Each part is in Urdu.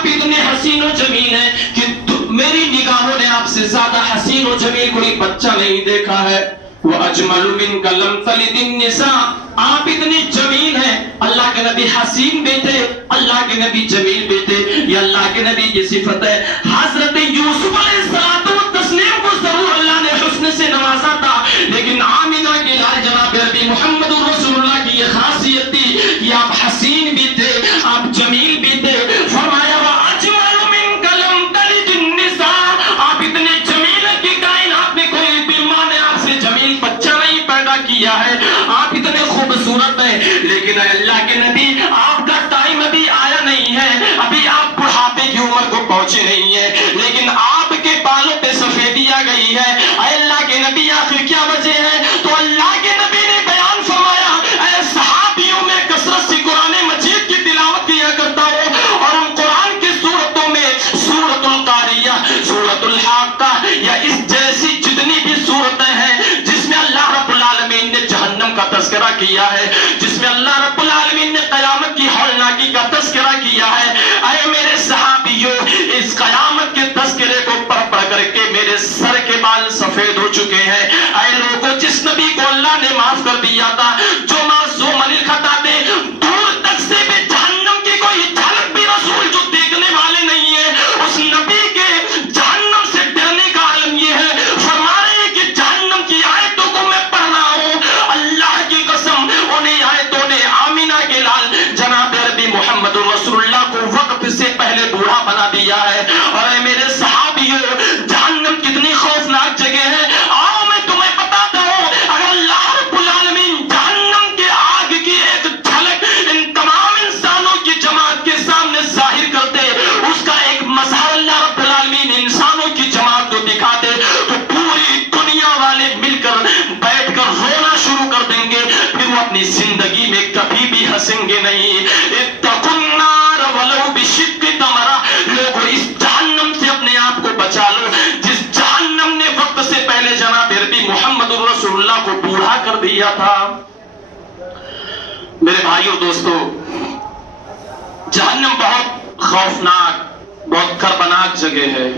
آپ اتنے حسین و جمیل ہیں کہ میری نگاہوں نے آپ سے زیادہ حسین و جمیل کوئی بچہ نہیں دیکھا ہے. وَأَجْمَلُ مِنْكَ لَمْ تَلِدِ النِّسَاءُ. آپ اتنے جمیل ہیں. اللہ کے نبی حسین بھی تھے, اللہ کے نبی جمیل بھی تھے, یہ اللہ کے نبی کی صفت ہے. حضرت یوسف علیہ السلام کو ضرور اللہ نے حسن سے نوازا تھا, لیکن آمنہ کے لال جناب نبی محمد رسول اللہ کی یہ خاصیت تھی کہ آپ حسین بھی تھے, آپ جمیل بھی تھے. فرمایا وَأَجْمَلُ مِنْكَ لَمْ تَلِدِ النِّسَاءُ. آپ اتنے جمیل ہیں کہ کائنات میں کوئی بھی ماں نے آپ سے جمیل بچہ نہیں پیدا کیا ہے. آپ اتنے خوبصورت ہیں, لیکن اللہ کے نبی آپ کا ٹائم ابھی آیا نہیں ہے, ابھی آپ بڑھاپے کی عمر کو پہنچے نہیں ہیں, لیکن آپ کے بالوں پہ سفیدی آ گئی ہے. اے اللہ کے نبی آخر کیا وجہ ہے؟ تو اللہ کے نبی نے بیان فرمایا, اے صحابیوں میں کثرت سے قرآن مجید کی تلاوت کیا کرتا ہوں, اور ان قرآن کی سورتوں میں سورۃ القاریہ, سورۃ الحاقہ یا اس جیسی جتنی بھی صورتیں ہیں جس میں اللہ رب العالمین نے جہنم کا تذکرہ کیا ہے, جس میں اللہ رب العالمین نے قیامت کی ہولناکی کا تذکرہ کیا ہے. اے میرے صحابیوں, اس قیامت کے تذکرے کو پڑھ پڑھ کر کے میرے سر کے بال سفید ہو چکے ہیں. اے لوگوں, جس نبی کو اللہ نے معاف کر دیا تھا, جو معصوم الخطا تھے, دور تک سے بھی جہنم کی کوئی جھلک بھی رسول جو دیکھنے والے نہیں ہیں, اس نبی کے جہنم سے ڈرنے کا عالم یہ ہے. فرما رہے ہیں کہ جہنم کی آیتوں کو میں پڑھ رہا ہوں, اللہ کی قسم انہیں آیتوں نے آمینہ کے لال جناب نبی محمد رسول اللہ کو وقت سے پہلے بوڑھا بنا دیا ہے. اور اے میرے صحابیوں, جہنم کتنی خوفناک جگہ ہے. آؤ میں تمہیں بتاتا ہوں, اگر اللہ رب العالمین جہنم کے آگ کی ایک جھلک ان تمام انسانوں کی جماعت کے سامنے ظاہر کرتے, اس کا ایک مظہر اللہ رب العالمین انسانوں کی جماعت کو دکھاتے, تو پوری دنیا والے مل کر بیٹھ کر رونا شروع کر دیں گے, پھر وہ اپنی زندگی میں کبھی بھی ہنسیں گے نہیں. اتقوا النار ولو بشق تمرہ. لوگوں, اس جہنم سے اپنے آپ کو بچا لو جس جہنم نے وقت سے پہلے جناب نبی محمد رسول اللہ کو بوڑھا کر دیا تھا. میرے بھائیوں دوستو, جہنم بہت خوفناک, بہت کربناک جگہ ہے.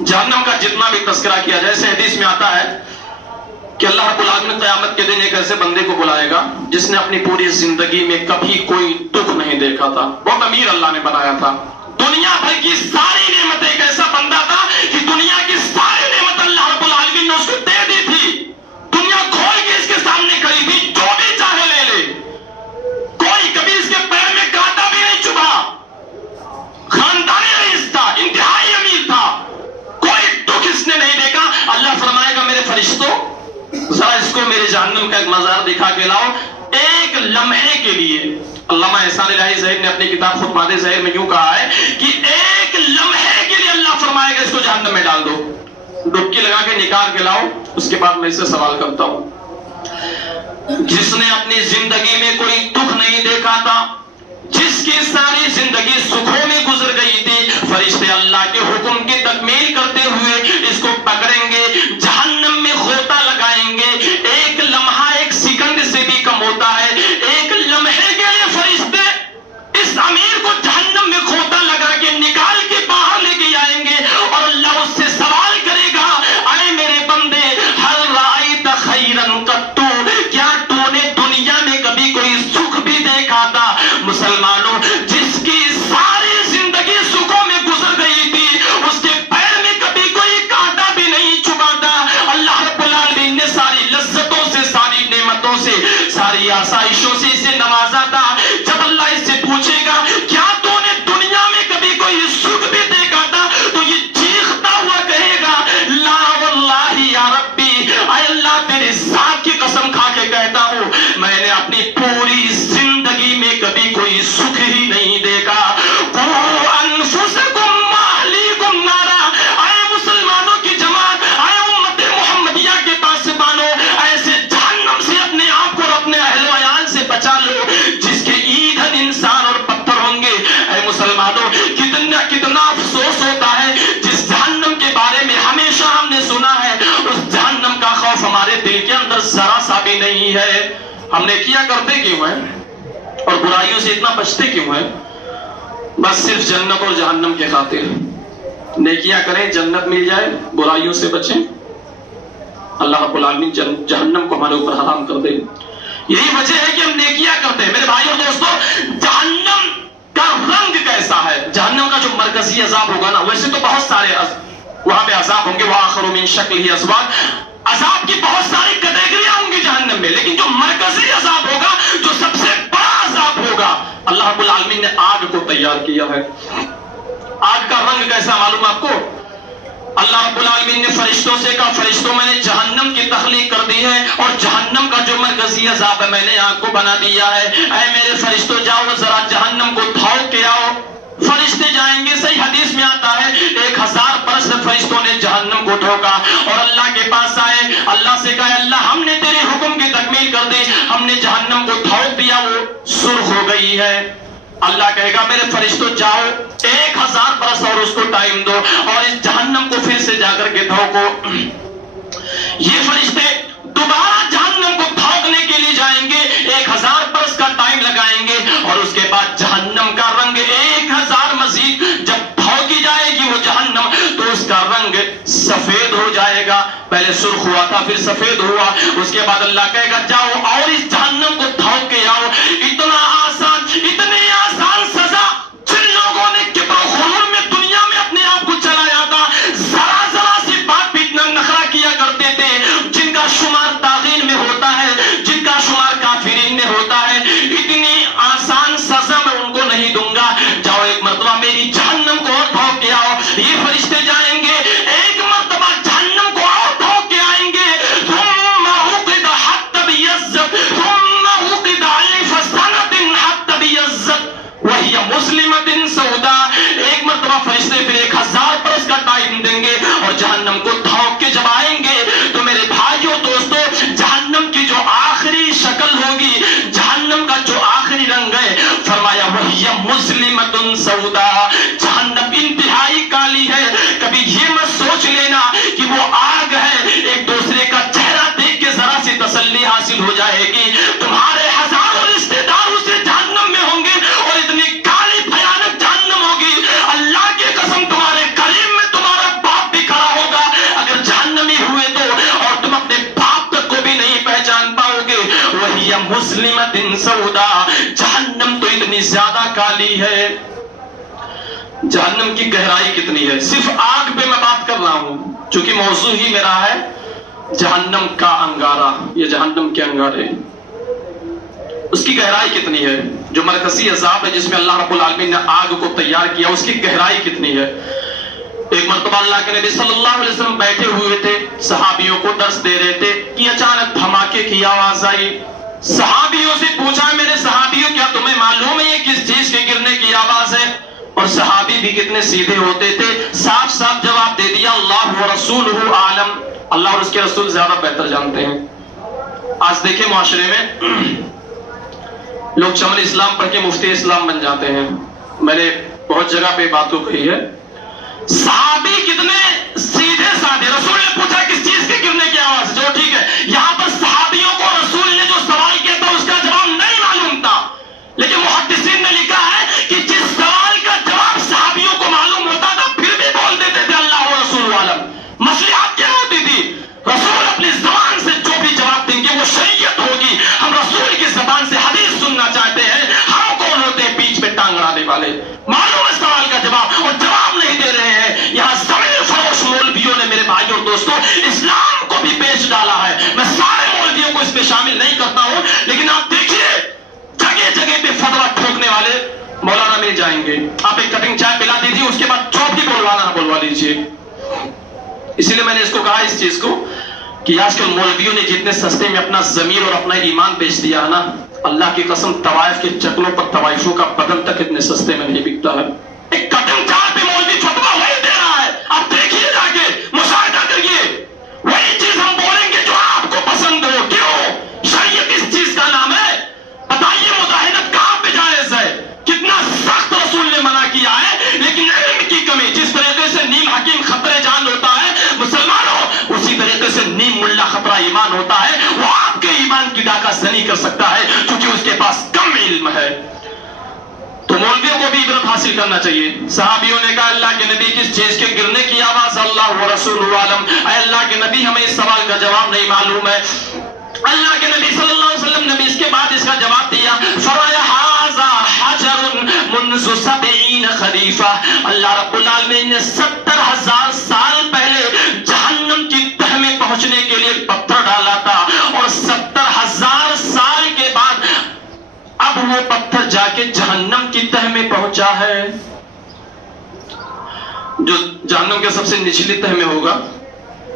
جہنم کا جتنا بھی تذکرہ کیا جائے, جیسے حدیث میں آتا ہے کہ اللہ رب العالمین قیامت کے دن ایک ایسے بندے کو بلائے گا جس نے اپنی پوری زندگی میں کبھی کوئی دکھ نہیں دیکھا تھا. بہت امیر اللہ نے بنایا تھا, دنیا بھر کی ساری نعمت, ایک ایسا بندہ تھا کہ دنیا کی ساری نعمت اللہ رب العالمین نے اس کو دے دی تھی. دنیا کھول کے اس کے سامنے کھڑی تھی, جو بھی چاہے لے لے, کوئی کبھی اس کے پیر میں کانٹا بھی نہیں چبھا, خاندانی رئیس تھا, انتہائی امیر تھا, کوئی دکھ اس نے نہیں دیکھا. اللہ فرمائے گا میرے فرشتوں, ذرا اس کو میرے جہنم کا ایک مزار دکھا کے لاؤ. ایک لمحے کے لیے, علامہ احسان الہی ظاہر نے اپنی کتاب خطبات ظاہر میں یوں کہا ہے کہ ایک لمحے کے لیے اللہ فرمائے گا اس کو جہنم میں ڈال دو, ڈبکی لگا کے نکال کے لاؤ. اس کے بعد میں اس سے سوال کرتا ہوں, جس نے اپنی زندگی میں کوئی دکھ نہیں دیکھا تھا, جس کی ساری زندگی سکھوں میں گزر گئی تھی, فرشتے اللہ کے حکم کی تکمیل کرتے ہوئے اس کو پکڑیں گے, جہنم میں غوطہ لگائیں گے. ایک لمحہ ایک سیکنڈ سے بھی کم ہوتا ہے. ایک لمحے کے لیے فرشتے اس امیر کو جہنم میں غوطہ لگا کے نکال کے باہر لے کے آئیں گے, اور اللہ اس سے سوال کرے گا, اے میرے بندے, ہل رأیت خیرا قط, کیا تو نے دنیا میں کبھی کوئی سکھ بھی دیکھا تھا؟ مسلمانوں, جس کی ساری زندگی سکھوں میں گزر گئی تھی, اس کے پیر میں کبھی کوئی کانٹا بھی نہیں چبھا تھا. اللہ رب العالمین نے ساری لذتوں سے, ساری نعمتوں سے, ساری آسائشوں سے اسے نوازا تھا. جب اللہ اس سے پوچھے گا کیا تو نے دنیا میں کبھی کوئی سکھ بھی دیکھا تھا, تو یہ چیختا ہوا کہے گا, لا واللہ یا ربی, اے اللہ تیرے ذات کی قسم کھا کے کہتا ہوں, میں نے اپنی پوری زندگی میں کبھی کوئی سکھ ہی نہیں دیکھا. قوا انفسکم واہلیکم نارا. اے مسلمانوں کی جماعت, اے امت محمدیہ کے پاسبانوں, ایسے جہنم سے اپنے آپ کو اور اپنے اہل و عیال سے بچا لو جس کے ایندھن انسان اور پتھر ہوں گے. اے مسلمانوں, کتنا افسوس ہوتا ہے جس جہنم کے بارے میں ہمیشہ ہم نے سنا ہے, اس جہنم کا خوف ہمارے دل کے اندر ذرا سا بھی نہیں ہے. ہم نے کیا کرتے کیوں ہیں اور برائیوں سے اتنا بچتے کیوں ہیں؟ بس صرف جنت اور جہنم کے خاطر نیکیاں کریں، جنت مل جائے، برائیوں سے بچیں، اللہ رب العالمین جہنم کو ہمارے اوپر حرام کر دے۔ یہی وجہ ہے کہ ہم نیکیاں کرتے ہیں۔ میرے بھائیو اور دوستو، جہنم کا رنگ کیسا ہے؟ جہنم کا جو مرکزی عذاب ہوگا نا، ویسے تو بہت سارے وہاں پہ عذاب ہوں گے، وآخر من شکلہ ازواج، عذاب کی بہت ساری کیٹیگریاں ہوں گی جہنم میں، لیکن جو مرکزی عذاب ہوگا، جو سب سے بڑا عذاب ہوگا، اللہ رب العالمین نے آگ کو تیار کیا ہے۔ آگ کا رنگ کیسا معلوم آپ کو؟ اللہ رب العالمین نے فرشتوں سے کہا، فرشتوں میں نے جہنم کی تخلیق کر دی ہے، اور جہنم کا جو مرکزی عذاب ہے میں نے آگ کو بنا دیا ہے۔ اے میرے فرشتوں، جاؤ ذرا جہنم کو دھوک کے آؤ۔ فرشتے جائیں گے، صحیح حدیث میں آتا ہے 1000 برس فرشتوں نے جہنم کو ڈھوکا اور اللہ کے پاس آئے، اللہ سے کہا اللہ ہم نے تیرے حکم کی تکمیل کر دی، ہم نے جہنم کو دھوک دیا، وہ سرخ ہو گئی ہے۔ اللہ کہے گا میرے فرشتوں جاؤ 1000 برس اور اس کو ٹائم دو اور اس جہنم کو پھر سے جا کر کے دھوکو۔ یہ فرشتے دوبارہ جہنم کو دھوکنے کے لیے جائیں گے، 1000 برس کا ٹائم لگائیں گے، اور اس کے بعد جہنم کا رنگ 1000 مزید جب دھوکی جائے گی وہ جہنم، تو اس کا رنگ سفید ہو جائے گا۔ پہلے سرخ ہوا تھا، پھر سفید ہوا۔ اس کے بعد اللہ کہے گا جاؤ اور اس جہنم کو دھوک کے آؤ۔ اتنا آسان، اتنی آسان سزا جن لوگوں نے کبر و غرور میں دنیا میں اپنے آپ کو چلایا تھا، ذرا ذرا سی بات بھی اتنا نخرہ کیا کرتے تھے، جن کا شمار طاغین میں ہوتا ہے، جن کا شمار کافرین میں ہوتا ہے، اتنی آسان سزا میں ان کو نہیں دوں گا۔ جاؤ ایک مرتبہ میری جہنم کو اور دھوک کے آؤ۔ یہ فرشتے جائیں گے، ایک مرتبہ جہنم کو اور دھوک کے آئیں گے۔ ثم وقد حتى بيزت ثم وقد الف سنة حتى بيزت وهي مسلمة سوداء۔ ایک مرتبہ فرشتے پھر 1000 برس کا ٹائم دیں گے اور جہنم کو دھوک کے جب آئیں گے تو میرے بھائیوں دوستو، جہنم کی جو آخری شکل ہوگی، جہنم کا جو آخری رنگ ہے، فرمایا وہی مسلمۃ سوداء، جہنم انتہائی کالی ہے۔ کبھی یہ مت سوچ لینا کہ وہ آگ ہے، ایک دوسرے کا چہرہ دیکھ کے ذرا سی تسلی حاصل ہو جائے گی۔ تمہارے ہزاروں رشتے دار اسے جہنم میں ہوں گے اور اتنی کالی بھیانک جہنم ہوگی، اللہ کی قسم تمہارے قریب میں تمہارا باپ بھی کھڑا ہوگا اگر جہنمی ہوئے تو، اور تم اپنے باپ تک کو بھی نہیں پہچان پاؤ گے۔ وہی مسلمۃ سوداء، جہنم تو اتنی زیادہ کالی ہے۔ جہنم کی گہرائی کتنی ہے؟ صرف آگ پہ میں بات کر رہا ہوں چونکہ موضوع ہی میرا ہے جہنم کا انگارہ، یہ جہنم کے انگارے، اس کی گہرائی کتنی ہے؟ جو مرکزی عذاب ہے جس میں اللہ رب العالمین نے آگ کو تیار کیا، اس کی گہرائی کتنی ہے؟ ایک مرتبہ اللہ کے نبی صلی اللہ علیہ وسلم بیٹھے ہوئے تھے، صحابیوں کو درس دے رہے تھے کہ اچانک دھماکے کی آواز آئی۔ صحابیوں سے پوچھا میرے صحابیوں کیا تمہیں معلوم ہے یہ کس چیز کے گرنے کی آواز ہے؟ اور صحابی بھی کتنے سیدھے ہوتے تھے، صاف صاف جواب دے دیا اللہ ورسولہ عالم، اللہ اور اس کے رسول زیادہ بہتر جانتے ہیں۔ آج دیکھیں معاشرے میں لوگ چمن اسلام پڑھ کے مفتی اسلام بن جاتے ہیں۔ میں نے بہت جگہ پہ بات کو کہی ہے، صحابی کتنے سیدھے سادے، رسول نے پوچھا کس چیز کے گرنے کی آواز ہے، جو ٹھیک ہے یہاں پر صحابیوں کو رسول نے جو سوال کیا تھا اس کا جواب نہیں معلوم تھا، لیکن محدثین نے لکھا ہے کہ جس سوال کا جواب صحابیوں کو معلوم ہوتا تھا پھر بھی بول دیتے تھے اللہ و رسول عالم۔ مصلحت کیا ہوتی تھی؟ رسول اپنی زبان سے جو بھی جواب دیں گے وہ شریعت ہوگی۔ ہم رسول کی زبان سے حدیث سننا چاہتے ہیں، ہم کون ہوتے ہیں بیچ میں ٹانگ اڑانے والے؟ معلوم ہے سوال کا جواب اور جواب نہیں دے رہے ہیں۔ یہاں زمین فروش مولویوں نے میرے بھائیوں اور دوستوں اسلام کو بھی بیچ ڈالا ہے۔ میں سارے مولویوں کو اس میں شامل نہیں کرتا ہوں، لیکن آپ دیکھیے جگہ جگہ پہ فتوا ٹھوکنے والے مولانا مل جائیں گے، آپ ایک کٹنگ چائے پلا دیجیے، اس کے بعد جو بھی بولوانا بولوا لیجیے۔ اسی لیے میں نے اس کو کہا اس چیز کو کہ آج کل مولویوں نے جتنے سستے میں اپنا ضمیر اور اپنا ایمان بیچ دیا ہے نا، اللہ کی قسم طوائف کے چکلوں پر طوائفوں کا بدن تک اتنے سستے میں نہیں بکتا ہے۔ ایک کٹنگ چائے پہ مولوی فتوا وہی دے رہا ہے، آپ دیکھیے جا کے مشاہدہ کریے، وہی چیز ہم بولیں گے جو آپ کو پسند ہو۔ کیوں؟ شریعت اس چیز کا نام ہے۔ بتائیے مداہنت کہاں پہ جائز ہے؟ کتنا سخت رسول نے منع کیا ہے، لیکن علم کی کمی، جس طریقے سے نیم حکیم خطرے جان ہوتا ہے مسلمانوں، اسی طریقے سے نیم ملا خطرہ ایمان ہوتا ہے۔ وہ آپ کے ایمان کی ڈاکہ زنی کر سکتا ہے کیونکہ اس کے پاس کم علم ہے۔ تو تو مولویوں کو بھی عبرت حاصل کرنا چاہیے. صحابیوں نے کہا اللہ کے نبی کس چیز کے گرنے کی آواز؟ اللہ و رسول عالم. اے اللہ کے نبی ہمیں اس سوال کا جواب نہیں معلوم ہے. اللہ کے نبی صلی اللہ علیہ وسلم نے اس کے بعد اس کا جواب دیا. فرمایا ھذا حجر منذ 70 خریفہ. اللہ رب العالمین نے 70,000 سال پہلے جہنم کی تہ میں پہنچنے کے لیے پتھر ڈالا تھا، اور 70,000 سال کے بعد اب وہ پتھر جا کے جہنم کی تہ میں پہنچا ہے. جو جہنم کے سب سے نچلی تہ میں ہوگا،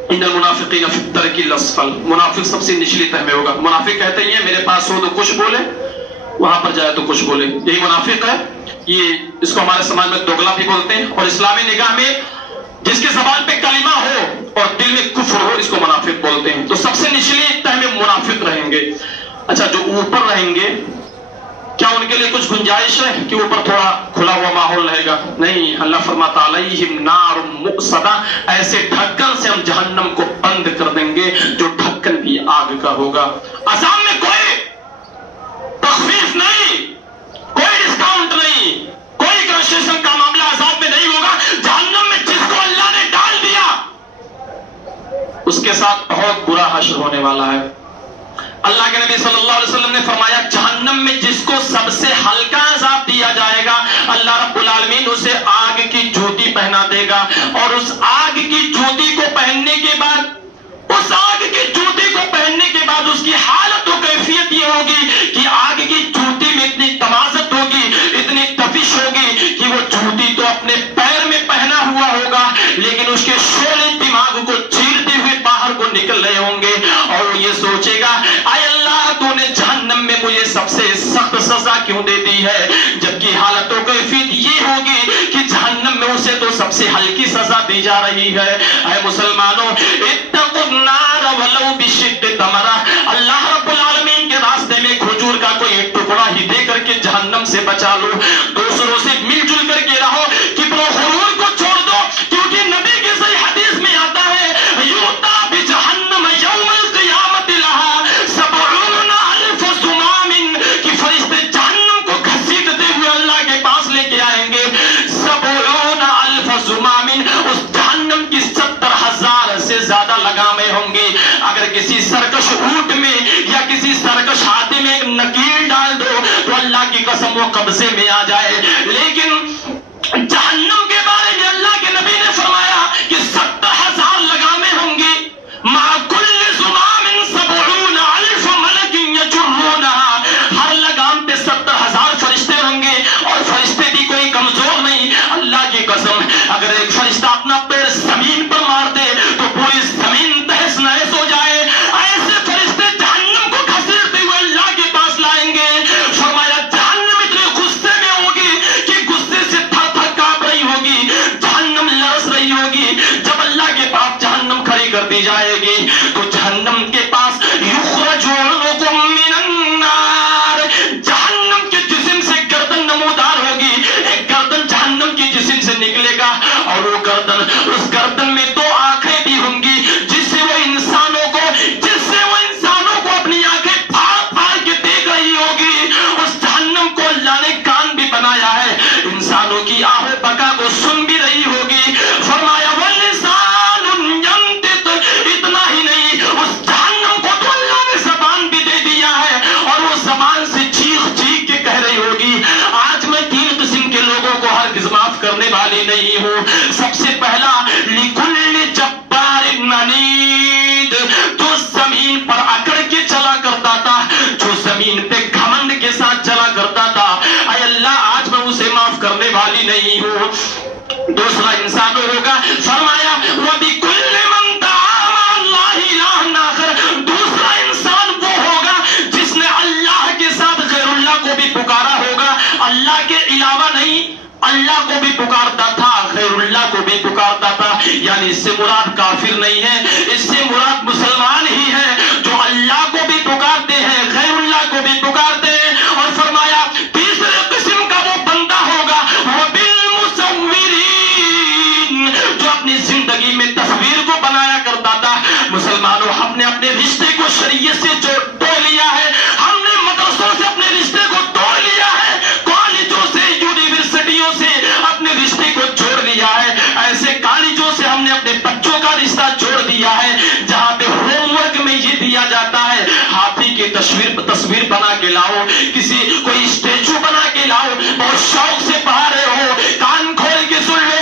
ان المنافقین فی الدرک الاسفل، منافق سب سے نچلی تہ میں ہوگا. منافق کہتے ہیں میرے پاس ہو تو کچھ بولے، وہاں پر جائے تو کچھ بولے. یہی منافق ہے. یہ اس کو ہمارے سماج میں دوگلا بھی بولتے ہیں، اور اسلامی نگاہ میں جس کے زبان پہ کلمہ ہو اور دل میں کفر ہو اس کو منافق بولتے ہیں. تو سب سے نچلی تہ میں منافق رہیں گے. اچھا جو اوپر رہیں گے کیا ان کے لیے کچھ گنجائش ہے کہ اوپر تھوڑا کھلا ہوا ماحول رہے گا؟ نہیں. اللہ فرماتا علیہم نار مؤصدہ، ایسے ڈھکن سے ہم جہنم کو بند کر دیں گے جو ڈھکن بھی آگ کا ہوگا. عذاب میں کوئی تخفیف نہیں، کوئی ڈسکاؤنٹ نہیں، کوئی کنسیشن کا معاملہ عذاب میں نہیں ہوگا. جہنم میں جس کو اللہ نے ڈال دیا اس کے ساتھ بہت برا حشر ہونے والا ہے. اللہ کے نبی صلی اللہ علیہ وسلم نے فرمایا جہنم میں جس کو سب سے ہلکا عذاب دیا جائے گا اللہ رب العالمین اسے آگ کی جوتی پہنا دے گا، اور اس آگ کی جوتی کو پہننے کے بعد اس کی حالت و کیفیت یہ ہوگی کہ آگ کی جوتی میں اتنی تمازت ہوگی، اتنی تفش ہوگی کہ وہ جوتی تو اپنے پیر میں پہنا ہوا ہوگا لیکن اس کے شعلے دماغ کو چیرتے ہوئے باہر کو نکل رہے ہوں گے، اور وہ یہ سوچے گا اے اللہ تو نے جہنم میں مجھے سب سے سخت سزا کیوں دے دی ہے، جبکہ حالت و کیفیت یہ ہوگی کہ جہنم میں اسے تو سب سے ہلکی سزا دی جا رہی ہے. اے مسلمانوں اتقوا النار ولو بشق تمرہ، اللہ رب العالمین کے راستے میں کھجور کا کوئی ٹکڑا ہی دے کر کے جہنم سے بچا لو. دوسروں سے مل جل کر کے رہو، کبر و غرور کو چھوڑ دو، کیونکہ نبی کی صحیح حدیث میں آتا ہے یؤتی بجہنم یوم القیامت لہا 70,000 زمام، کہ فرشتے جہنم کو گھسیٹتے ہوئے اللہ کے پاس لے کے آئیں گے. 70,000 زمام، اس جہنم کی 70,000 سے زیادہ لگامیں ہوں گی. اگر کسی سرکش اونٹ میں یا کسی سرکش ہاتھی میں ایک نکیل ڈال دو تو اللہ کی قسم وہ قبضے میں آ جائے. لیکن جہنم کے بارے میں اللہ کے نبی نے فرمایا کہ 70,000 لگامیں ہوں گی، مع کل زمام 70,000 ملک یجرونها، ہر لگام پہ 70,000 فرشتے ہوں گے، اور فرشتے بھی کوئی کمزور نہیں. اللہ کی قسم اگر ایک فرشتہ اپنا پیر زمین پر مار دے تو پوری زمین تہس نہس ہو جائے. ایسے فرشتے جہنم کو گھسیٹتے ہوئے اللہ کے پاس لائیں گے. فرمایا جہنم اتنے غصے میں ہوگی کہ غصے سے تھر تھر کانپ رہی ہوگی، جہنم لرز رہی ہوگی. جب اللہ کے پاس جہنم کھڑی کر دی جائے گی تو جہنم کے پاس یخرج عنقم من النار، جہنم کے جسم سے گردن نمودار ہوگی. ایک گردن جہنم کی جسم سے نکلے گا، اور وہ گردن، اس گردن میں 2 آنکھیں بھی ہوں گی جس سے وہ انسانوں کو اپنی آنکھیں پھاڑ پھاڑ کے دیکھ رہی ہوگی. اس جہنم کو اللہ نے کان بھی بنایا ہے، انسانوں کی آہ و بکا کو سن بھی رہی ہوگی. فرمایا وَلِسَانٌ يَنطِقُ، اتنا ہی نہیں اس جہنم کو تو اللہ نے زبان بھی دے دیا ہے، اور وہ زبان سے چیخ چیخ کے کہہ رہی ہوگی. آج میں 3 قسم کے لوگوں کو ہرگز معاف کرنے والی نہیں ہوں. سب سے پہلا لِكُلِّ جَبَّارٍ عَنِيدٍ، جو زمین پر اکڑ کے چلا کرتا تھا، جو زمین پہ گھمنڈ کے ساتھ چلا کرتا تھا، اے اللہ آج میں اسے معاف کرنے والی نہیں ہوں. دوسرا انسان ہوگا، فرمایا وَبِكُلِّ مَنْ دَعَا مَعَ اللَّهِ إِلَٰهًا آخَرَ، دوسرا انسان وہ ہوگا جس نے اللہ کے ساتھ غیر اللہ کو بھی پکارا ہوگا. اللہ کے علاوہ نہیں، اللہ کو بھی پکارتا تھا، غیر اللہ کو بھی پکارتا تھا. یعنی اس سے مراد کافر نہیں ہے، اس سے مراد مسلمان ہی ہے جو اللہ کو بھی پکارتے ہیں، غیر اللہ کو بھی پکارتے ہیں. اور فرمایا تیسرے قسم کا وہ بندہ ہوگا وَبِالْمُصَوِّرِينَ، جو اپنی زندگی میں تصویر کو بنایا کرتا تھا. مسلمانوں ہم نے اپنے رشتے کو شریعت سے توڑ لیا ہے، ہم نے مدرسوں سے اپنے رشتے کو توڑ لیا ہے، کالجوں سے رشتے کو چھوڑ دیا ہے، ایسے کالجوں سے ہم نے اپنے بچوں کا رشتہ چھوڑ دیا ہے جہاں پہ ہوم ورک میں یہ دیا جاتا ہے ہاتھی کی تصویر بنا کے لاؤ، کوئی اسٹیچو بنا کے لاؤ، بہت شوق سے پڑھا رہے ہو، کان کھول کے سن لو،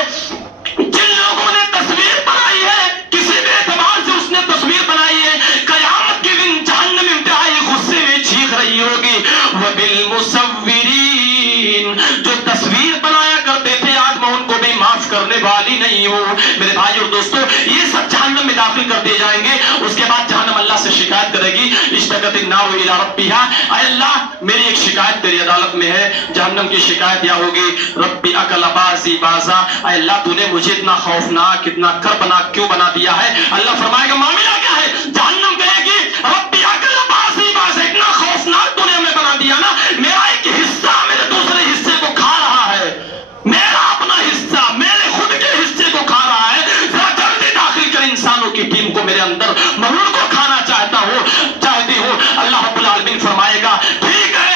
جن لوگوں نے تصویر بنائی ہے کسی بھی اعتبار سے اس نے تصویر بنائی ہے، قیامت کے دن جہنم انتہائی غصے میں چیخ رہی ہوگی، وَبِالْمُصَوِّرِينَ، جو تصویر بنایا کرتے تھے آج میں ان کو بھی معاف کرنے والی نہیں ہوں۔ میرے بھائی اور دوستو، یہ سب جہنم میں داخل کر دیے جائیں گے، اس کے بعد جہنم اللہ سے شکایت کرے گی، اشتکت النار الی ربھا، اے اللہ میری ایک شکایت تیری عدالت میں ہے۔ جہنم کی شکایت یہ ہوگی، ربی اکل بازی بازا، اے اللہ تو نے مجھے اتنا خوفناک اتنا کربناک کیوں بنا دیا ہے؟ اللہ فرمائے گا معاملہ کیا ہے؟ جہنم کہے گی ربی اکل بازی بازا، اتنا خوفناک تو نے ہمیں بنا دیا نا، میرا ایک حصہ میرے دوسرے حصے کو کھا رہا ہے، میرا اپنا حصہ میرے خود کے حصے کو کھا رہا ہے، ذرا جلدی داخل کر انسانوں کی ٹیم کو میرے اندر، میں ان کو کھانا چاہتی ہوں۔ اللہ رب العالمین فرمائے گا ٹھیک ہے،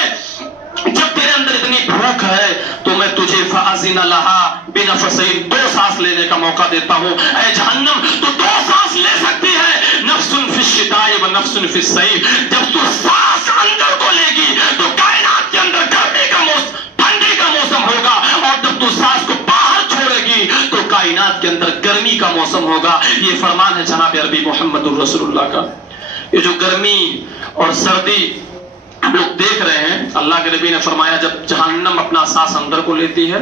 جب تیرے اندر اتنی بھوک ہے تو میں تجھے فَأَذِنَ لَهَا بِنَفَسَيْن، 2 سانس لینے کا موقع دیتا ہوں۔ اے جہنم تو 2 سانس لے سکتی ہے، نفس فی الشتاء و نفس فی الصیف، جب تو سانس اندر کو لے گی تو کائنات کے اندر گرمی کا موسم ٹھنڈی کا موسم ہوگا، اور جب تو سانس کو باہر چھوڑے گی تو کائنات کے اندر گرمی کا موسم ہوگا۔ یہ فرمان ہے جناب عربی محمد الرسول اللہ کا۔ یہ جو گرمی اور سردی ہم لوگ دیکھ رہے ہیں، اللہ کے نبی نے فرمایا جب جہنم اپنا سانس اندر کو لیتی ہے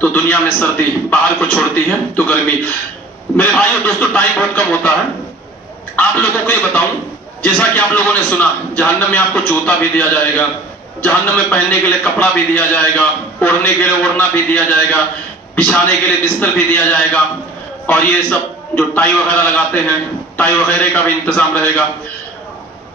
تو دنیا میں سردی، باہر کو چھوڑتی ہے تو گرمی۔ میرے بھائی اور دوستو، ٹائم بہت کم ہوتا ہے، آپ لوگوں کو یہ بتاؤں، جیسا کہ آپ لوگوں نے سنا جہنم میں آپ کو جوتا بھی دیا جائے گا، جہنم میں پہننے کے لیے کپڑا بھی دیا جائے گا، اوڑھنے کے لیے اوڑھنا بھی دیا جائے گا، بچھانے کے لیے بستر بھی دیا جائے گا، اور یہ سب جو ٹائی وغیرہ لگاتے ہیں ٹائی وغیرہ کا بھی انتظام رہے گا۔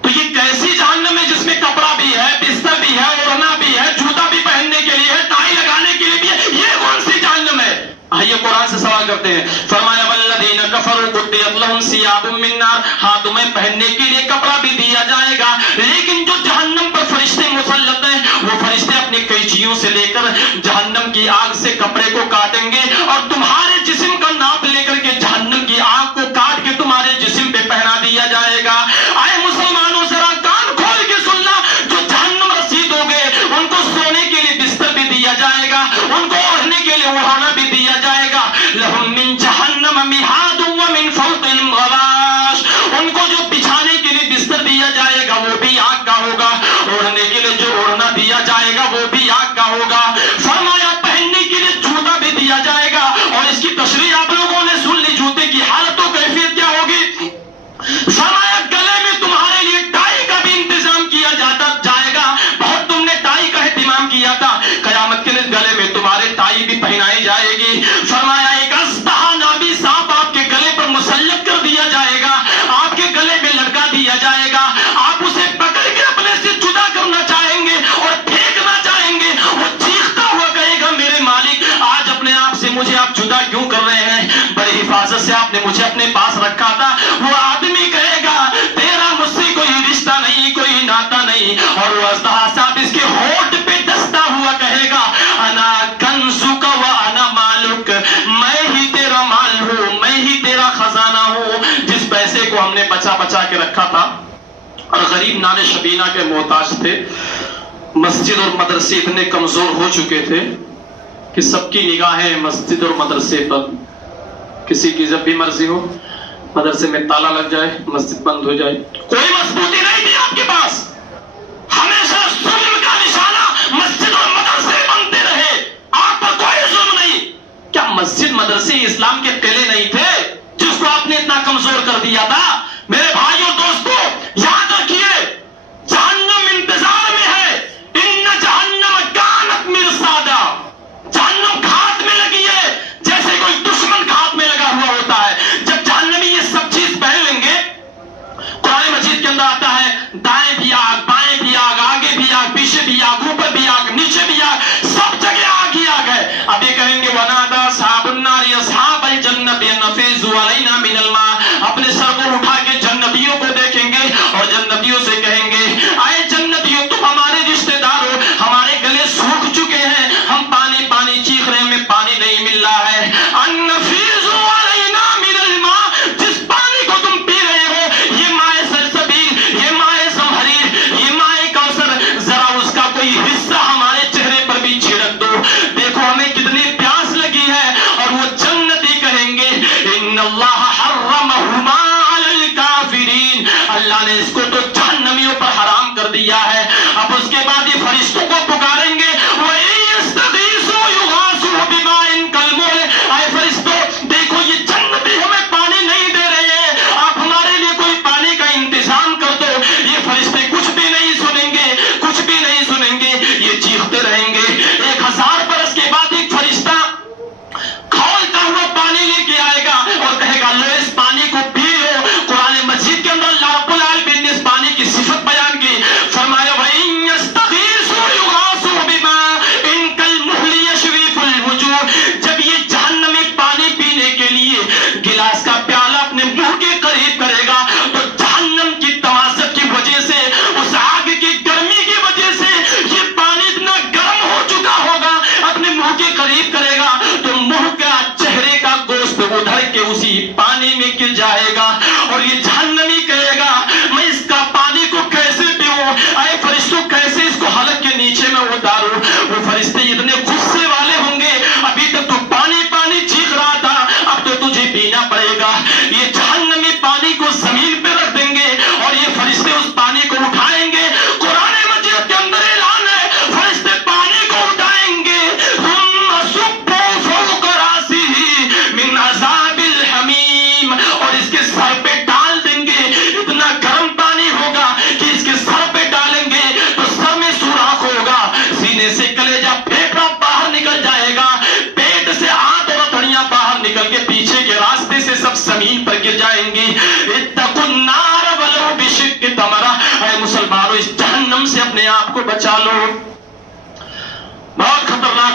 تو یہ کیسی جہنم ہے جس میں کپڑا بھی ہے، بستر بھی ہے، اوڑھنا بھی ہے، جوتا بھی پہننے کے لیے ہے، ٹائی لگانے کے لیے بھی ہے، یہ کون سی جہنم ہے؟ آئیے قرآن سے سوال کرتے ہیں، فرمایا والذین کفروا قطعت لهم ثیاب من نار، ہاں تمہیں پہننے کے لیے کپڑا بھی دیا جائے گا، لیکن جو جہنم پر فرشتے مسلط ہیں وہ فرشتے اپنی قینچیوں سے لے کر جہنم کی آگ سے کپڑے کو کاٹیں گے اور تمہارے جسم کا ناپ لے کر کے جہنم کی آگ کو کاٹ کے تمہارے جسم پہ پہنا دیا جائے گا۔ آئے مسلمانوں ذرا کان کھول کے سننا، جو جہنم رسید ہو گئے ان کو سونے کے لیے بستر بھی دیا جائے گا، ان کو اوڑھنے کے لیے اوڑھنا بھی دیا جائے گا، لہم من جہنم مہاد ومن فوقہم غواش، ان کو جو بچھانے کے لیے بستر دیا جائے گا وہ بھی آگ کا ہوگا، اوڑھنے کے لیے جو اوڑھنا دیا جائے گا وہ بھی آگ کا ہوگا، فرمایا پہننے کے لیے جوتا بھی دیا جائے گا، اور اس کی تشریح آپ لوگوں نے سن لی، جوتے کی حالت و کیفیت کیا ہوگی؟ فرمایا گلے میں تمہارے لیے ٹائی کا بھی انتظام کیا جائے گا، بہت تم نے ٹائی کا اہتمام کیا تھا، قیامت کے دن گلے میں تمہارے ٹائی بھی پہنائی جائے گی۔ فرمایا ایک اژدہا نابی سانپ آپ کے گلے پر مسلط کر دیا جائے گا، آپ کے گلے میں لٹکا دیا جائے گا، آپ اسے پکڑ کے اپنے سے جدا کرنا چاہیں گے اور پھینکنا چاہیں گے، وہ چیختا ہوا کہے گا میرے مالک آج اپنے آپ سے مجھے آپ جدا کیوں کر رہے ہیں؟ بڑی حفاظت سے آپ نے مجھے اپنے پاس رکھا تھا۔ وہ آدمی کہے گا تیرا مجھ سے کوئی رشتہ نہیں، کوئی ناتا نہیں، اور وہ اژدہا صاحب اس کے ہونٹ پہ ڈستا ہوا کہے گا انا کنزک و انا مالک، میں ہی تیرا مال ہوں، میں ہی تیرا خزانہ ہوں، جس پیسے کو ہم نے بچا بچا کے رکھا تھا اور غریب نان شبینہ کے محتاج تھے، مسجد اور مدرسے اتنے کمزور ہو چکے تھے کہ سب کی نگاہیں مسجد اور مدرسے پر، کسی کی جب بھی مرضی ہو مدرسے میں تالا لگ جائے، مسجد بند ہو جائے، کوئی مضبوطی نہیں تھی آپ کے پاس، ہمیشہ ظلم کا نشانہ مسجد اور مدرسے بنتے رہے، آپ پر کوئی ظلم نہیں۔ کیا مسجد مدرسے اسلام کے قلعے نہیں تھے جس کو آپ نے اتنا کمزور کر دیا تھا؟ میرے بھائیوں دوستو یاد رکھیے، جہنم انتظار میں ہے، ان جہنم کانت مرصادا، جہنم گھات میں لگی ہے جیسے کوئی دشمن گھات میں لگا ہوا ہوتا ہے۔ جب جہنمی یہ سب چیز پہن لیں گے، قرآن مجید کے اندر آتا ہے دائیں بھی آگ، بائیں بھی آگ، آگے بھی آگ، پیچھے بھی آگ، اوپر بھی آگ، نیچے بھی آگ، سب جگہ آگ ہی آگ ہے۔ اب یہ کہیں گے وَنَادَىٰ أَصْحَابُ النَّارِ أَصْحَابَ الْجَنَّةِ أَنْ أَفِيضُوا عَلَيْنَا مِنَ الْمَاءِ، اپنے سر کو اٹھا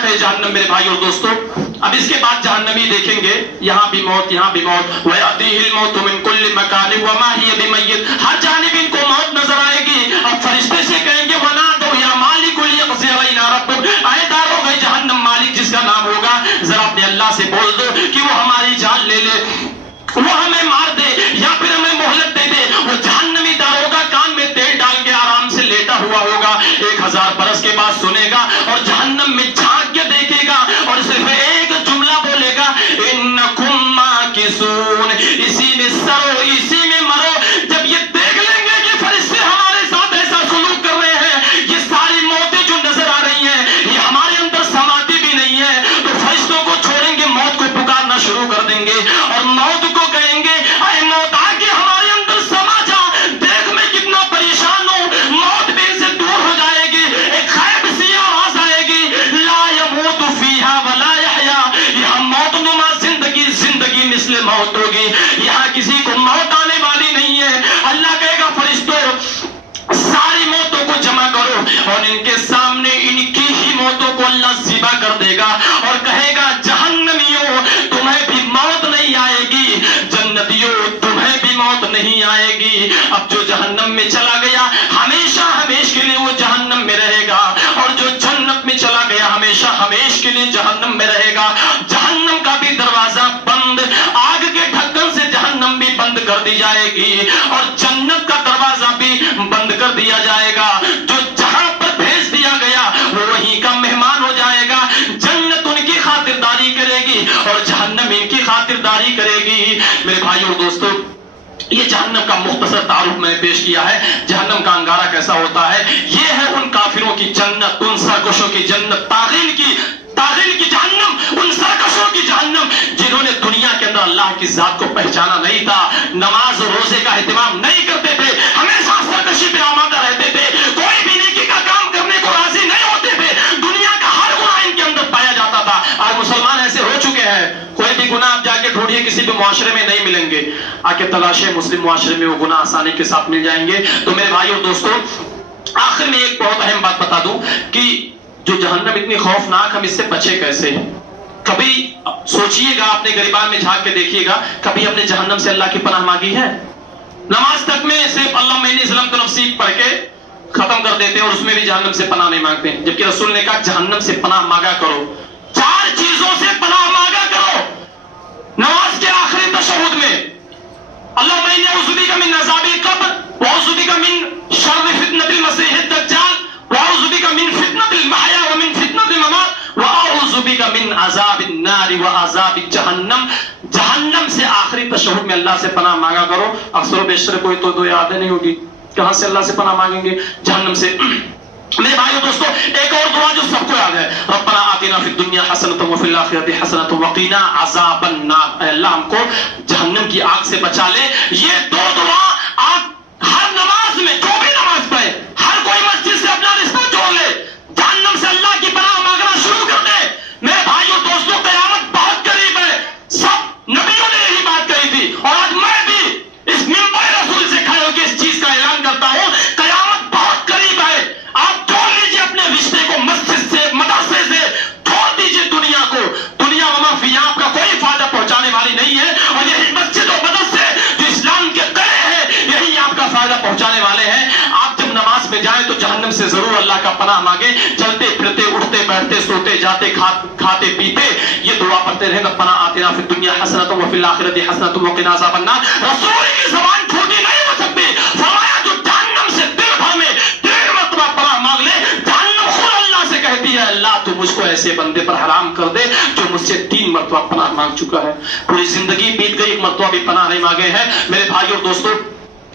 ہے جہنم میرے بھائی اور دوستو. اب اس کے بعد جہنمی دیکھیں گے یہاں بھی موت یہاں بھی موت. وَيَأْتِيهِ الْمَوْتُ مِنْ كُلِّ مَكَانٍ وَمَا هِيَ بِمَيِّتٍ. ہر جانب ان کو موت نظر آئے گی. اب فرشتے سے کہیں گے وَنَادَوْا يَا مَالِكُ لِيَقْضِيَ عَلَيْنَا رَبُّكَ. اے داروغ جہنم مالک جس کا نام ہوگا ذرا اپنے اللہ سے بول دو کہ وہ ہماری جان لے لے, وہ ہمیں مار دے یا پھر ہمیں مہلت دے دے. وہ جہنمی داروغہ کان میں تیل ڈال کے آرام سے لیٹا ہوا ہوگا, 1000 برس کے بعد سنے گا اور جہنم میں جھانک کے دیکھے گا اور صرف ایک جملہ بولے گا انکم ماکثون, اسی میں سرو اسی میں مرو. جب یہ دیکھ لیں گے کہ فرشتے ہمارے ساتھ ایسا سلوک کر رہے ہیں, یہ ساری موتیں جو نظر آ رہی ہیں یہ ہمارے اندر سماتی بھی نہیں ہے, تو فرشتوں کو چھوڑیں گے, موت کو پکارنا شروع کر دیں گے اور موت کو کہیں گے اے موت آ کے ہمارے اندر سما جا, دیکھ میں کتنا پریشان ہوں. موت بھی سے دور ہو جائے گی, ایک خیب سی آواز آئے گی لا یموت فیہا ولا یحیا. یہاں موت نما زندگی, زندگی مثل موت ہوگی, یہاں کسی کو موت آنے والی نہیں ہے. اللہ کہے گا فرشتوں ساری موتوں کو جمع کرو اور ان کے سامنے ان کی ہی موتوں کو اللہ ذبح کر دے گا اور کہے گا جہنمیوں تمہیں بھی موت نہیں آئے گی, جنتیوں تمہیں بھی موت نہیں آئے گی. اب جو جہنم میں چلا گیا ہمیشہ ہمیش کے لیے وہ جہنم میں رہے گا, اور جو جنت میں چلا گیا ہمیشہ ہمیش کے لیے جہنم میں رہے گا. جہنم کا بھی دروازہ بند, آگ کے ڈھکن سے جہنم بھی بند کر دی جائے گی اور جنت کا دروازہ بھی بند کر دیا جائے گا. جو جہاں پر بھیج دیا گیا وہ وہیں کا مہمان ہو جائے گا. جنت ان کی خاطرداری کرے گی اور جہنم ان کی خاطرداری کرے گی. میرے بھائیو اور دوستو, یہ جہنم کا مختصر تعارف میں نے پیش کیا ہے. جہنم کا انگارہ کیسا ہوتا ہے, یہ ہے ان کافروں کی جنت, ان سرکشوں کی جنت, طاغین کی جہنم, ان سرکشوں کی جہنم جنہوں نے دنیا کے اندر اللہ کی ذات کو پہچانا نہیں تھا, نماز اور روزے کا اہتمام نہیں کرتے تھے, ہمیشہ سرکشی پہ آمادہ رہتے تھے, کوئی بھی نیکی کا کام کرنے کو راضی نہیں ہوتے تھے, دنیا کا ہر گناہ ان کے اندر پایا جاتا تھا. آج مسلمان ایسے ہو چکے ہیں, کوئی بھی گناہ آپ جا کے ڈھونڈیے کسی بھی معاشرے میں نہیں ملیں گے, آ کے تلاشے مسلم معاشرے میں وہ گناہ آسانی کے ساتھ مل جائیں گے. تو میرے بھائیو اور دوستو, آخر میں ایک بہت اہم بات بتا دوں کہ جو جہنم اتنی خوفناک, ہم اس سے بچے کیسے ہیں. کبھی سوچئے گا, اپنے گریبان میں جھانک کے دیکھیے گا, کبھی اپنے جہنم سے اللہ کی پناہ مانگی ہے؟ نماز تک میں صرف اللہ میں ظلم تو نفسی پڑھ کے ختم کر دیتے ہیں اور اس میں بھی جہنم سے پناہ نہیں مانگتے, جبکہ رسول نے کہا جہنم سے پناہ مانگا کرو. 4 چیزوں سے پناہ مانگا کرو. نماز کے آخری تشہد میں اللہم انی اعوذ بک من عذاب القبر واعوذ بک من شر فتنة المسیح الدجال واعوذ بک من فتنة المحیا ومن فتنة الممات واعوذ بک من عذاب النار وعذاب جہنم. جہنم سے آخری تشہد میں اللہ سے پناہ مانگا کرو. اکثر و بیشتر کوئی تو یادیں نہیں ہوگی, کہاں سے اللہ سے پناہ مانگیں گے؟ جہنم سے. میرے بھائیو دوستو, ایک اور دعا جو سب کو یاد ہے, ربنا آتنا فی الدنیا حسنۃ وفی الآخرۃ حسنۃ وقنا عذاب النار. اے اللہ ہم کو جہنم کی آگ سے بچا لے. یہ 2 دعا آپ ہر نماز میں, جو بھی نماز پڑھے, ہر کوئی مسجد سے اپنا رشتہ جوڑ لے, جہنم سے اللہ کی پناہ مانگنا شروع کر دے. میرے بھائیو دوستو, قیامت بہت قریب ہے. سب نبیوں نے یہی بات کہی تھی اور آج میں بھی اس منبر رسول سے کھڑے ہو کے اس چیز کا اعلان کرتا ہوں, قیامت بہت قریب ہے. آپ چھوڑ لیجیے اپنے رشتے کو مسجد سے, مدرسے سے, چھوڑ دیجیے دنیا کو. دنیا وما فیہا آپ کا کوئی فائدہ پہنچانے والی نہیں ہے, اور یہی مسجد و مدرسے جو اسلام کے قلعے ہیں یہی آپ کا فائدہ پہنچانے والے ہیں. آپ جب نماز میں جائیں تو جہنم سے ضرور اللہ کا پناہ مانگے. چلتے پھرتے, اٹھتے بیٹھتے, سوتے جاتے, کھاتے پیتے یہ دعا پڑھتے رہیں, ربنا آتنا فی الدنیا حسنۃ وفی الآخرۃ حسنۃ وقنا عذاب النار. رسول کی زبان چھوٹی نہیں ہو سکتی. فرمایا جو جہنم سے دل بھر میں 3 مرتبہ پناہ مانگ لے, جہنم خود اللہ سے کہتی ہے اللہ تو مجھ کو ایسے بندے پر حرام کر دے جو مجھ سے 3 مرتبہ پناہ مانگ چکا ہے. پوری زندگی بیت گئی, 1 مرتبہ بھی پناہ نہیں مانگے ہیں. میرے بھائیو اور دوستو,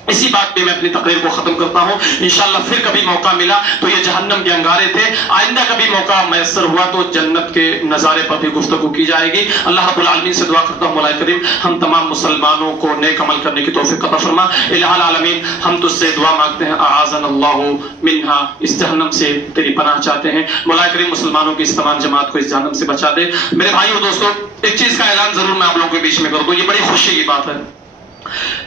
اسی بات پہ میں اپنی تقریر کو ختم کرتا ہوں. انشاءاللہ پھر کبھی موقع ملا تو یہ جہنم کے انگارے تھے, آئندہ کبھی موقع میسر ہوا تو جنت کے نظارے پر بھی گفتگو کی جائے گی. اللہ رب العالمین سے دعا کرتا ہوں مولا کریم ہم تمام مسلمانوں کو نیک عمل کرنے کی توفیق عطا فرما. الہ العالمین ہم تجھ سے دعا مانگتے ہیں, اعاذنا اللہ منہا, اس جہنم سے تیری پناہ چاہتے ہیں. مولا کریم مسلمانوں کی اس تمام جماعت کو اس جہنم سے بچا دے. میرے بھائیو دوستو, ایک چیز کا اعلان ضرور میں آپ لوگوں کے بیچ میں کر دوں, یہ بڑی خوشی کی بات ہے.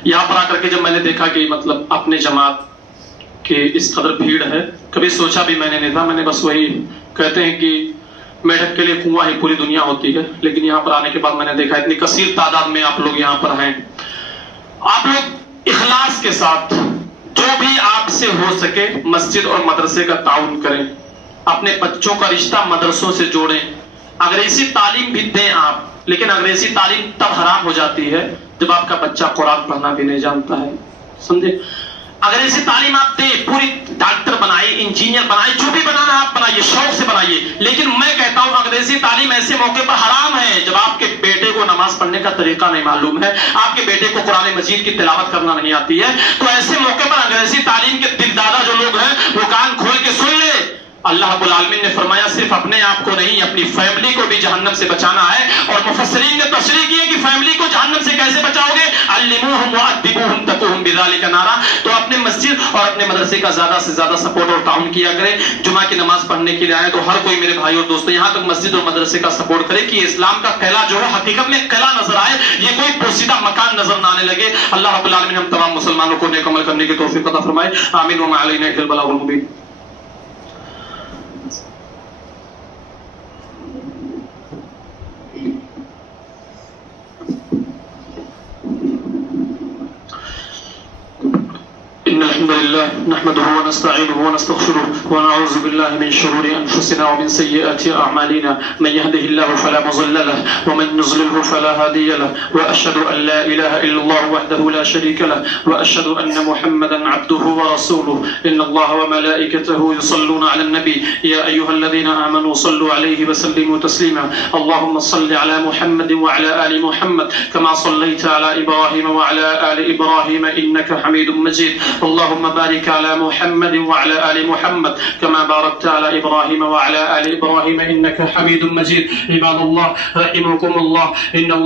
یہاں پر آ کر کے جب میں نے دیکھا کہ مطلب اپنے جماعت کی اس قدر بھیڑ ہے, کبھی سوچا بھی میں نے نہیں تھا. میں نے بس وہی کہتے ہیں کہ میڈک کے لیے کنواں ہی پوری دنیا ہوتی ہے، لیکن یہاں پر آنے کے بعد میں نے دیکھا اتنی کثیر تعداد میں آپ لوگ یہاں پر ہیں. آپ لوگ اخلاص کے ساتھ جو بھی آپ سے ہو سکے مسجد اور مدرسے کا تعاون کریں، اپنے بچوں کا رشتہ مدرسوں سے جوڑیں. انگریزی تعلیم بھی دیں آپ، لیکن انگریزی تعلیم تب حرام ہو جاتی ہے جب آپ کا بچہ قرآن پڑھنا بھی نہیں جانتا ہے. سمجھے؟ انگریزی تعلیم آپ دیں، پوری ڈاکٹر بنائیے، انجینئر بنائیے، جو بھی بنانا آپ بنائیے، شوق سے بنائیے. لیکن میں کہتا ہوں انگریزی تعلیم ایسے موقع پر حرام ہے جب آپ کے بیٹے کو نماز پڑھنے کا طریقہ نہیں معلوم ہے، آپ کے بیٹے کو قرآن مجید کی تلاوت کرنا نہیں آتی ہے، تو ایسے موقع پر انگریزی تعلیم کے دل دادا جو لوگ ہیں وہ کان کھول کے سن لے. اللہ رب العالمین نے فرمایا صرف اپنے آپ کو نہیں اپنی فیملی کو بھی جہنم سے بچانا ہے. اور مفسرین نے تشریح کی ہے کہ فیملی کو جہنم سے کیسے بچاؤ گے؟ علموہم وادبوہم تقوہم بذالک نارا. تو اپنے مسجد اور اپنے مدرسے کا زیادہ سے زیادہ سپورٹ اور تعاون کیا کریں. جمعہ کی نماز پڑھنے کے لیے آئے تو ہر کوئی میرے بھائی اور دوستو یہاں تک مسجد اور مدرسے کا سپورٹ کرے کہ اسلام کا قلعہ جو ہے حقیقت میں قلعہ نظر آئے، یہ کوئی پوشیدہ مکان نظر نہ آنے لگے. اللہ رب العالمین ہم تمام مسلمانوں کو نیک عمل کرنے کی توفیق عطا فرمائے. آمین. وما علینا الا البلاغ المبین. إن الحمد لله نحمده ونستعينه ونستغفره ونعوذ بالله من شرور أنفسنا ومن سيئات أعمالنا. من يهده الله فلا مضل له ومن يضلله فلا هادي له. وأشهد أن لا إله إلا الله وحده لا شريك له وأشهد أن محمدا عبده ورسوله. إن الله وملائكته يصلون على النبي يا أيها الذين آمنوا صلوا عليه وسلموا تسليما. اللهم صل على محمد وعلى آل محمد كما صليت على إبراهيم وعلى آل إبراهيم إنك حميد مجيد. اللهم بارك على محمد وعلى آل محمد كما باركت على إبراهيم وعلى آل إبراهيم إنك حميد مجيد. عباد الله رحمكم الله. إن الله